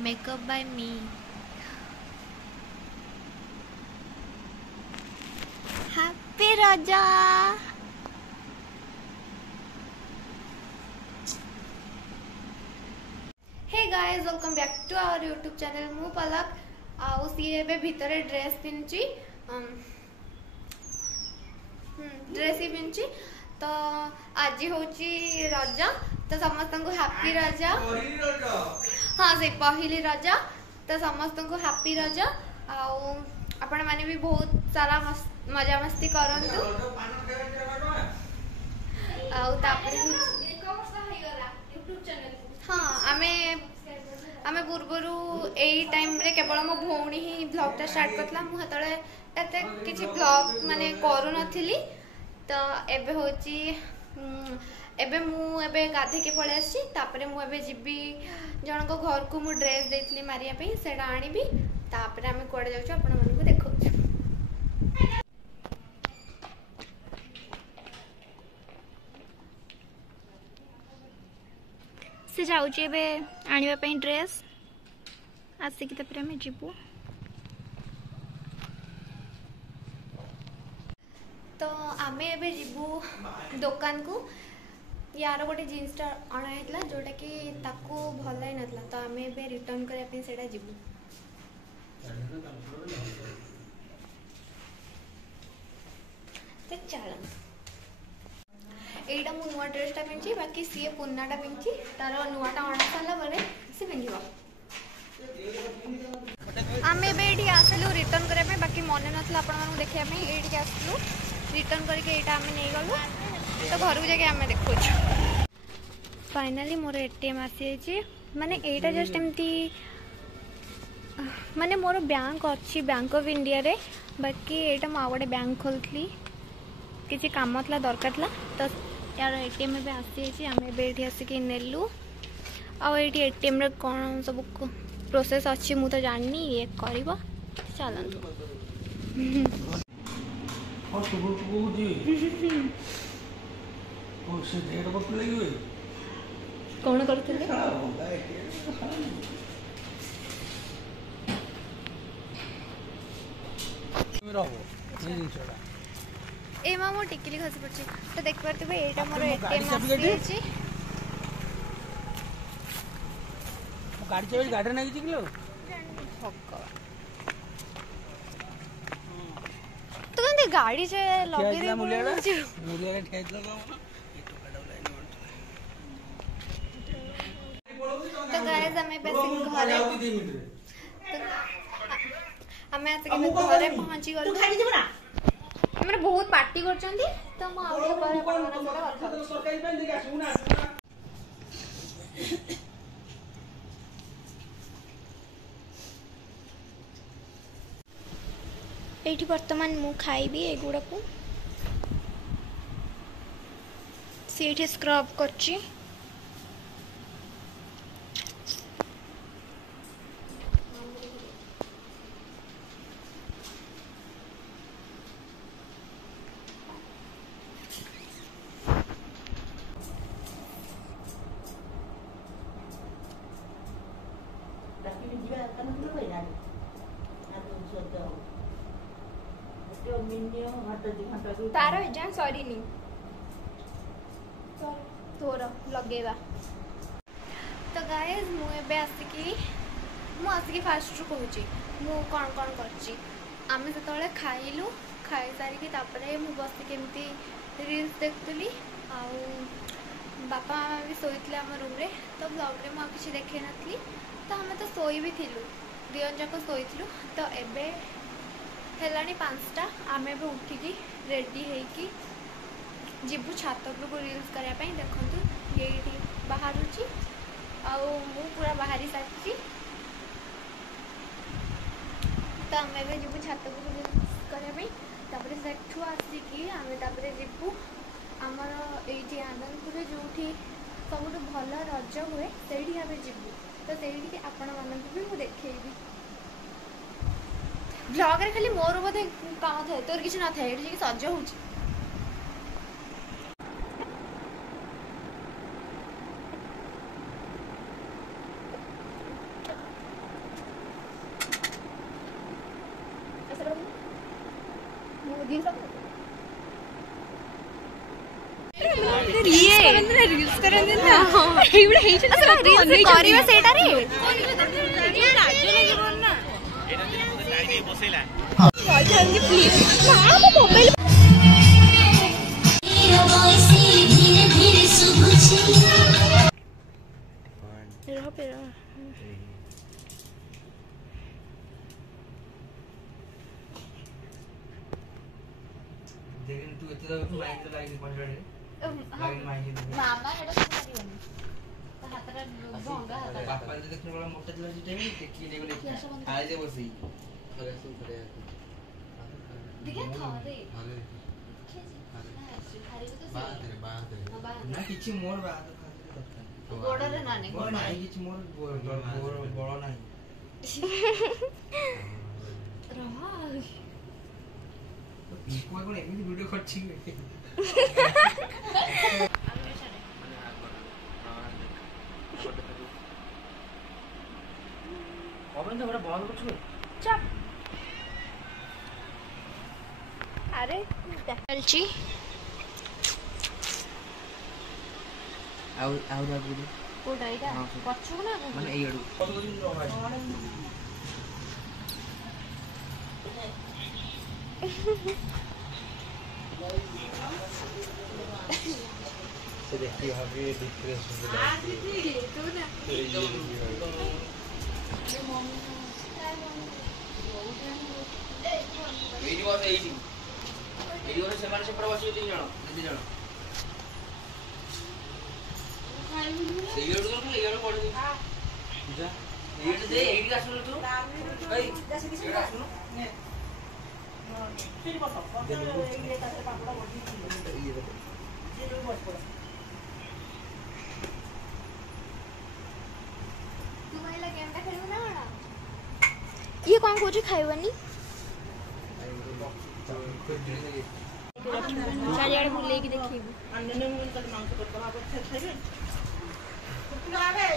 Makeup by me. Happy Raja. Hey guys, welcome back to our YouTube channel. मु पलक आउ सी एबे भितरे dress पिनची dress ही पिनची तो आज होची रजा तो समस्त को हैप्पी रजा हाँ से पहली रजा तो समस्त को हैप्पी रजा आउ आपण माने भी बहुत सारा मजा मस्ती करंतु आउ तापर हाँ आमे पूर्वरु एई टाइम रे केवल मो भौणी ही ब्लॉग टा स्टार्ट करतला मु हतळे एते किछि ब्लॉग माने करू नथिली तो एबे होची एबे मु एबे गाधे के पळे आसी तापरे मु एबे जिबी जण को घर को मु ड्रेस देतली मारिया पे सेडा आनीबी तापरे आमे कोडे जाउछु आपण मन को देखौ से जाउची एबे आनिबा पे ड्रेस आसी कि तापरे आमे जिबु तो आमे एबे जिबु दुकान को यार गोटे जीन्स टा अणा हेतला जोटा कि ताको भल ही नथला तो आमे एबे रिटर्न करे पे सेडा जिबु तो चलन एटा मु नुवा ड्रेस टा पिंची बाकी सी पुन्ना टा पिंची तार नुवा टा अणा साला बरे से पिंजिबो आमे एबे एठी आसलु रिटर्न करे पे बाकी मने नथला आपण मानु देखिया पे एठी आसलु रिटर्न करके एटा आमे नै गलु तो घर को जाके आमे देखु फाइनली मोर एटीएम आसी छी माने एटा जस्ट एमती माने मोर बैंक अच्छी बैंक ऑफ इंडिया रे बाकी एटा म आगोटे बैंक खोलथली किछि काम थला दरकार थला तो यार एटीएम में आसी छी आमे एठी आसी कि नेलु आ एठी एटीएम रे कोन सब प्रोसेस अच्छी मु तो जाननी ये करबो चलंतु और सुबह को जी ओ से डेढ़ बजे लगी हुई कौन करते थे मेरा हो ये चला ए मामो टिकली खसी पड़ची तो देख पारते बे एटा मोर एटीएम आसी छी गाड़ी चाबी गाड़ी नहीं किलो तो कहते गाड़ी से लगे दे मुलिया ठेज लगा तो गाइस हमें बेसिक घरे हमें आते के घरे पहुंची गलु हमरे बहुत पार्टी करचंती तो म आउ के पर सरकारी पेन देके आसु ना एठी वर्तमान मु खाइबी एगुडा को सीठी स्क्रब करची तार एजान सॉरी नहीं तोर लगेगा तो गाइस मु एबे आसिकी फास्ट रू कहूची मु कौन कौन करची आमे सेतले खाइलु खाई सारी की तापरे मु बसी केमती रील्स देखतली आउ बापा भी सोईतले हम रूम रे तो ब्लॉग रे मु किछि देखे नथली तो हमें तो सोई भी थिलु दियन जाको सोईथिलु तो एबे हेलानी 5टा आमे भी उठिकी रेडी हेकी जिबु छात को रील्स करिया पई देखंतु येठी बाहरुची आउ मु पूरा बाहरी साची तो आमे भी जिबु छात को रील्स करिया पई तापरे सेठु आसीकी आमे तापरे जिबु हमर एठी आनंदपुर जोठी सबुठ भल रज हुए सेठी आमे जिबु तो सेठी आपण मानन भी मु देखेबी ब्लॉग रे खाली मोर बोधे काम थाए तोर किछ ना थाए एठी सज होउची ରିଲ୍ସ କରନ୍ତି ନା ଏଇଗୁଡା ହେଇଛି ରିଲ୍ସ କରିବା ସେଇଟାରେ तू इतना माइंड तो लाइक पॉइंट मामा एटा सुनारिबनी तो हातरा भंगा हात बापा जे देखने वाला मोटा दिला जे टाइम देखि ले बोले आइ जे बसी अरे सुन करे देखे था रे ना किछि मोर बात गोडरे नाने गोड नाही किछि मोर बड़ नाही रहा कोई कोन एमिति वीडियो करछि कमेंट बड़ा बंद करछु चप अरे चलची आउ गुडी कोडा इटा पछु ना माने एई अडू से देखिए अभी डिप्रेशन तू ना एडी बस से माने से पर बसी 3 जण से एडू तो ले एडू पड़ी जा एडी दे एडी आसु तू ए एडी आसु ने फिर बस एडी तासे पापड़ा बडी ये बस पड़ा तू माइला गेमटा खेलु ना बड़ा ये कौन कोची खाइबनी चारियाडे बुले की देखिबू अन्ने मुन तक मांस करतला पर खाइबे कुलावे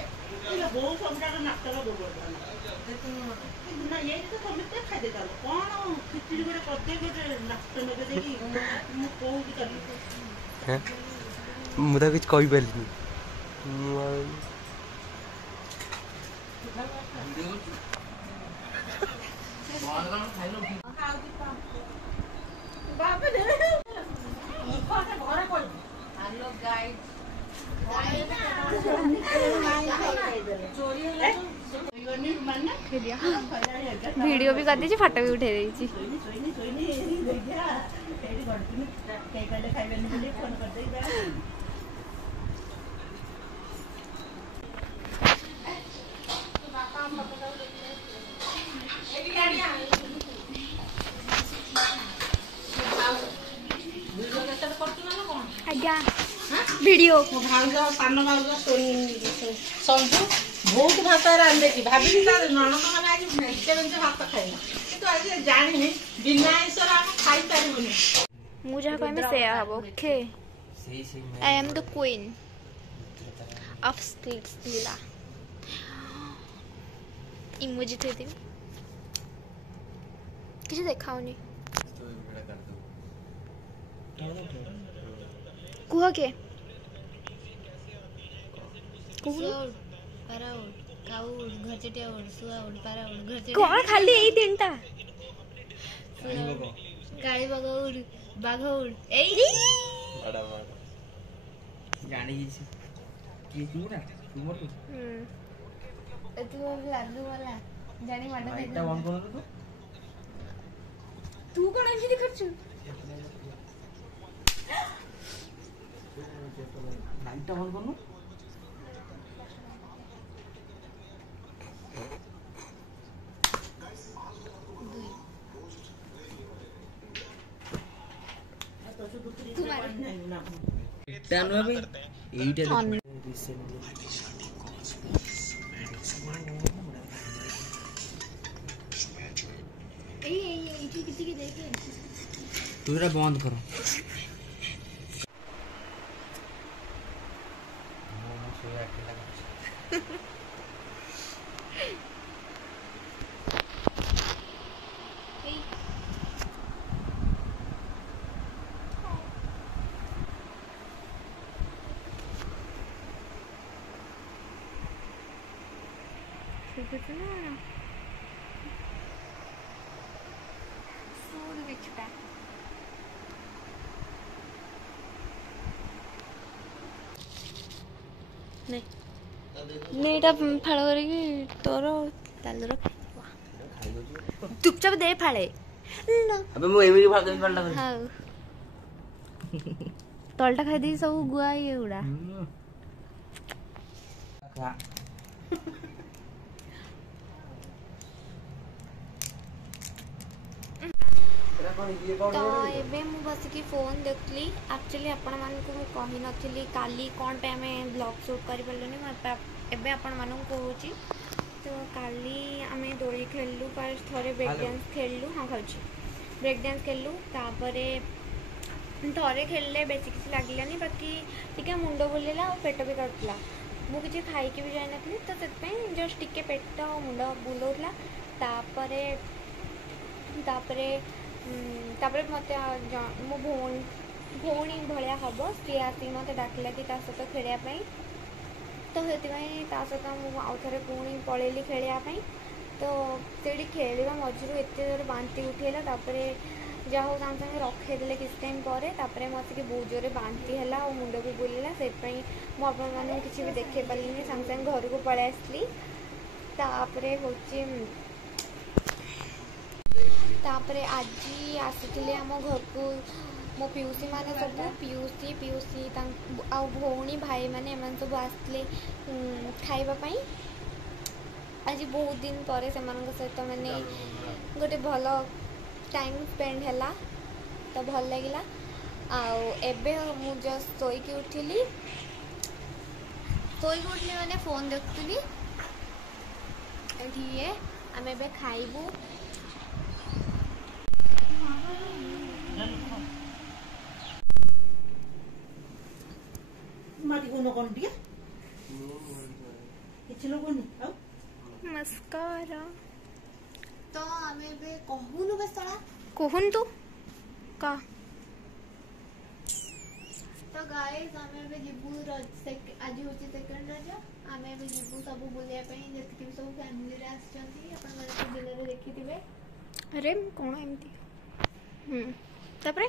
ये बहुत समझा के नाटक गोबर ना ये तो समित खाइ दे तालो कोन खिचड़ी गोरे करते गोरे नाटक में देखी मु कहू की करी हैं मुदा कुछ कहि बेलनी वीडियो भी कर दी फोटो भी उठे दी आज्ञा वीडियो भाउज पान भाउज संजू बहुत भात रांधे भाभी नणंद मैंने आज एते बेंच भात खाइला किंतु आज जानी बिना ईश्वर हम खाई पारिबुनी मु जहा कहमे से हबो okay I am the queen of streets Leela emoji थे दी किसी देखाओनी कुह के कौन खाली यही तीनटा गाड़ी बगौड़ बाघौड़ एई जानी की तू ना तू मोर तू लाडू वाला जानी माडा लाइट बंद कर दो तू कोन एमिति करछु लाइट बंद करनु टानु भाई एटा रिसेंटली ए किसी के देखे तू एटा बंद करो ଶୁଭୁଛି ନା ଶୁଣୁ କିଛିଟା ଏଇଟା ଫାଳ କରିକି ତୋର ତାଲୁର ଚୁପଚାପ ଦେ ଫାଳେ अबे मैं एमिरी भाग गई पलटा कर ହଉ ତଳଟା ଖାଇଦେଇ ସବୁ ଗୁଆ ଇଏ ଗୁଡା ତ ଏବେ ମୁଁ ବସିକି ଫୋନ୍ ଦେଖୁଥିଲି ଆକ୍ଚୁଆଲି ଆପଣମାନଙ୍କୁ ମୁଁ କହିନଥିଲି କାଲି କ'ଣ ପାଇଁ ଆମେ ବ୍ଲଗ୍ ସୁଟ୍ କରିପାରିଲୁନି ମୁଁ ଏବେ ଆପଣମାନଙ୍କୁ କହୁଛି ତ କାଲି ଆମେ ଦୋଳି ଖେଳିଲୁ ଫାର୍ଷ୍ଟ ଥରେ ବ୍ରେକ୍ ଡ୍ୟାନ୍ସ ଖେଳିଲୁ ହଁ ଖାଉଛି ବ୍ରେକ୍ ଡ୍ୟାନ୍ସ ଖେଳିଲୁ ତାପରେ ଥରେ ଖେଳିଲେ ବେଶୀ କିଛି ଲାଗିଲାନି ବାକି ଟିକେ ମୁଣ୍ଡ ବୁଲେଇଲା ଆଉ ପେଟ ବି କାଟୁଥିଲା ମୁଁ କିଛି ଖାଇକି ବି ଯାଇନଥିଲି ତ ସେଥିପାଇଁ ଜଷ୍ଟ ଟିକେ ପେଟ ଆଉ ମୁଣ୍ଡ ବୁଲଉଥିଲା ତାପରେ ମୋତେ ମୋ ଭଉଣୀ ଭଳିଆ ହେବ ସିଏ ଆସିକି ମୋତେ ଡାକିଲା କି ତା ସହିତ ଖେଳିବା ପାଇଁ ତ ସେଥିପାଇଁ ତା ସହିତ ମୁଁ ଆଉ ଥରେ ପୁଣି ପଳେଇଲି ଖେଳିବା ପାଇଁ ତ ସେଇଠି ଖେଳିବା ମଝିରୁ ଏତେ ଜୋରେ ବାନ୍ତି ଉଠିଗଲା ତାପରେ ଯାହା ହଉ ସାଙ୍ଗେ ସାଙ୍ଗେ ରଖେଇଦେଲେ କିଛି ଟାଇମ୍ ପରେ ତାପରେ ମୋ ଆସିକି ବହୁତ ଜୋରେ ବାନ୍ତି ହେଲା ଆଉ ମୁଣ୍ଡ ବି ବୁଲିଲା ସେଥିପାଇଁ ମୁଁ ଆପଣମାନଙ୍କୁ କିଛି ବି ଦେଖେଇ ପାରିଲିନି ସାଙ୍ଗେ ସାଙ୍ଗେ ଘରକୁ ପଳେଇ ଆସିଲି ତାପରେ ଆଜି ଆସିଥିଲେ ଆମ ଘରକୁ ମୋ ପିଉସୀ ମାନେ ସବୁ ପିଉସୀ ଆଉ ଭଉଣୀ ଭାଇମାନେ ଏମାନେ ସବୁ ଆସିଥିଲେ ଖାଇବା ପାଇଁ ଆଜି ବହୁତ ଦିନ ପରେ ସେମାନଙ୍କ ସହିତ ମାନେ ଗୋଟେ ଭଲ ଟାଇମ୍ ସ୍ପେଣ୍ଡ ହେଲା ତ ଭଲ ଲାଗିଲା ଆଉ ଏବେ ମୁଁ ଜଷ୍ଟ ଶୋଇକି ଉଠିଲି ମାନେ ଫୋନ୍ ଦେଖୁଥିଲି ଏଠି ଆମେ ଏବେ ଖାଇବୁ मस्कारा तो आमे बे कहूनु बेसला कहून तू का तो गाइस आमे बे जिबू आज होची सेकंड रज आमे बे जिबू सब बुलिया पे जति सब फैमिली रे आछंती अपन माने दिन रे देखिथिबे अरे कोन एमती तापरे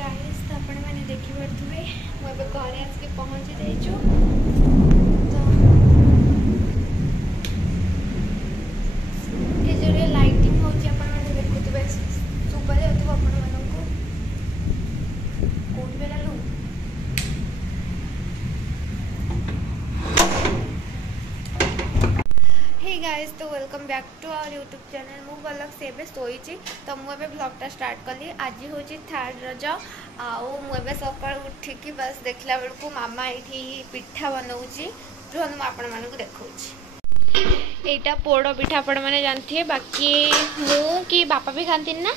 गाइस तो आपण माने देखि परथुबे मु एबे घरे आके पहुंची जाइछु तो के जरे लाइटिंग होची आपण माने देखुथुबे सुपर जाउथबो आपण माननको कोन बेला लो हे गाइस तो welcome back to our YouTube channel मु बलक से एबे सोईची तो मु एबे ब्लॉगटा स्टार्ट कली आज होची थर्ड रज आउ मु एबे सकाळ उठिकी बस देखला बेलकू मामा एठी पिठा बनाउची जोन मु आपण मानकु देखाउची एटा पोड़ो पिठा आपण माने जानथिए बाकी मु की बापा भी खांतिन ना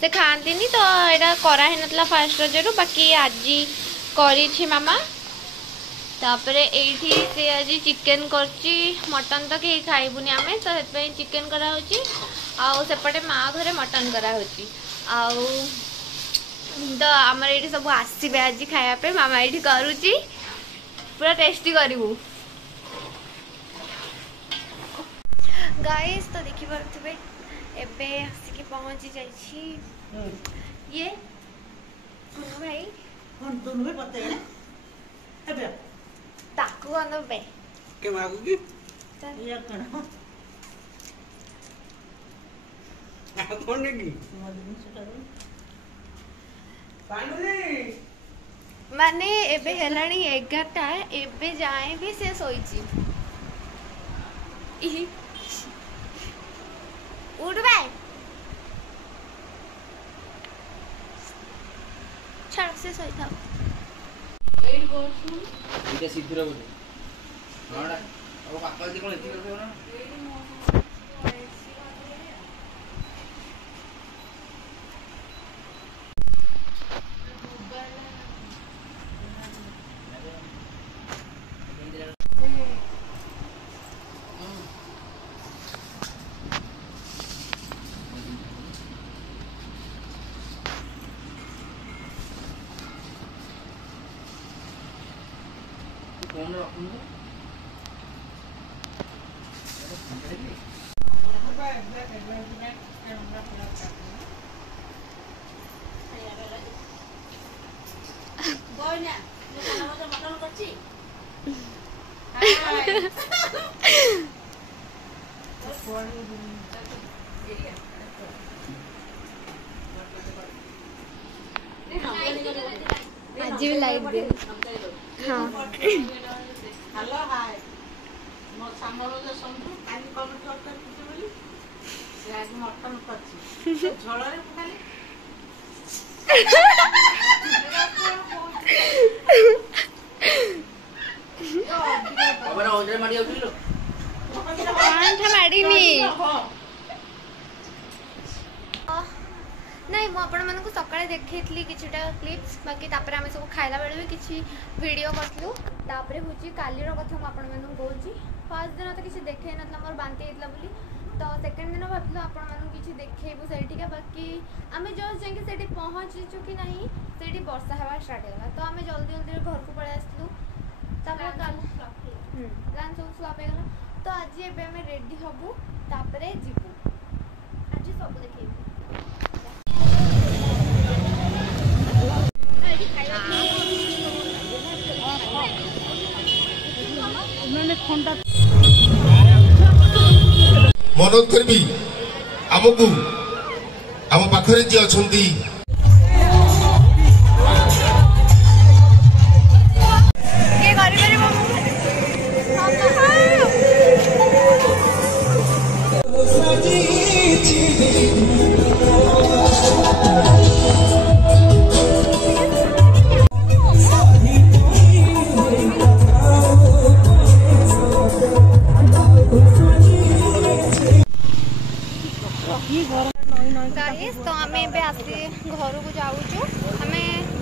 से खांतिनी तो एटा करा हे नतला फर्स्ट रजरू बाकी आजी करी छी मामा तापरे एठी से आज चिकन करची मटन तो कहीं खाइबुनी आमे तो सेतपई चिकन करा होची आउ सेपटे माँ घरे मटन करा होची आउ तो आमर एठी सब आसीबे आज खाया पे मामा एठी करूची पूरा टेस्टी करिवु गाइस तो देखि परथबे एबे आसीके पहुंची जाईछी ये कुनु भाई कौन दोनों में पते हैं एबे ताकू अनबे के मागू की ये कण कौन नेगी माने एबे हेलाणी 11टा एबे जाए भी से सोईची उठ बे छाड़ से सोई था इटा सिद्धि रो बोले हाडा अब पापा जी कोन एति करबो ना कौन रखूंगा आज भी लाइट दे हाँ हेलो हाय मो सामरो जे संतु काली कमेंट करते किछ बोली से आज मटन करछि झोଳରେ खाली बाबा ऑर्डर मारी आउथिलो पांठा माडीनी नहीं मु आपण मानकु सकाळे देखैतली किछटा क्लिप्स बाकी तापर आमे सब खाइला बेले भी किछि वीडियो करतलु तापर होची काली रो कथा मु आपण मानकु कहूची फर्स्ट दिन तो किछि देखै नतला मोर बांती हेतला बोली तो सेकंड दिन भाबलो आपण मानकु किछि देखैबु सेठी का बाकी आमे जस्ट जाके सेठी पहुंचीचु कि नहीं सेठी वर्षा हेबा स्टार्ट होला तो आमे जल्दी जल्दी घर को पळे आसलु तापर काल गान सब स्वाप हे गला तो आज एबे हमें रेडी हबु तापर जीवु आज सब देखैबु मनोज करबी आमको आम पाखरे जी अछंती गाइस तो आम ए आसी घर को जाऊँ आम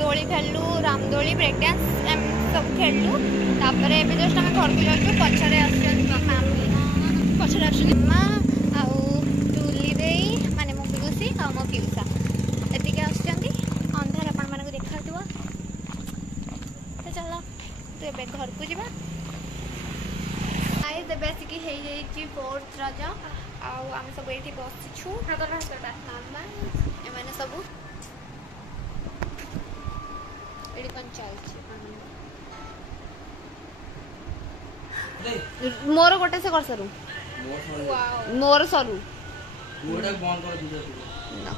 दोली खेलु रामदोली ब्रेक डांस सब खेलु तापर ए जस्ट आम घर को जाऊँ पछरे पछरे माँ आउ टुली दे माने मो पिउसी आ मो पिउसा एतिके आछंती अंधार आपण मानको देखाथिबो तो चलो तो ए घर को जीवा आई देबे आसिकी हे जाईची फोर्थ रज आउ आम सब ये बसिछु मामा एमाने सब एडी कौन चलछि मोर गोटे से कर सरू मोर सरू मोड़ा बंद कर दियो ना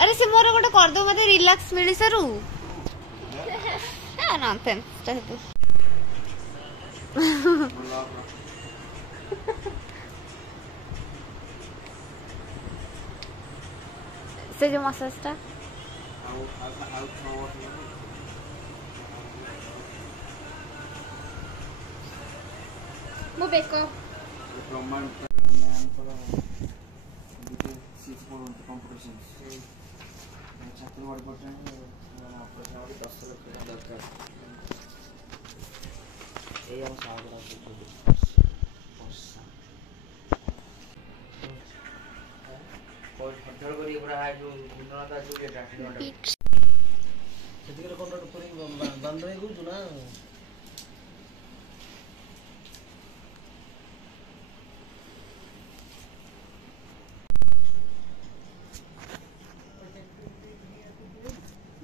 अरे से मोर गोटे कर दो मते रिलैक्स मिली सरू हां नॉनसेंस चाहते से जो मसाजटा मो बेको ब्रह्मांड कॉम्पिटिशन छात्र बड़ी पटन प्रश्नावली 10 लक्ष दरकार ए हम सागरा हटल करी पूरा जो गुणता जो ये डाक्टर सेतिकर कोन पूरी बंदरे को जुना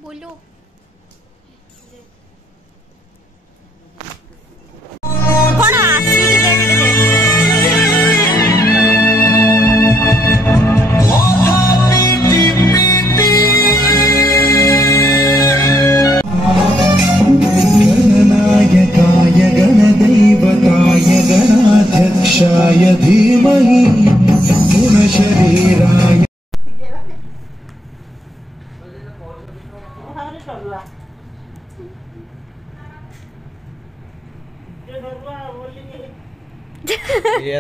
बोलो धीमहि गुणशरीराय ये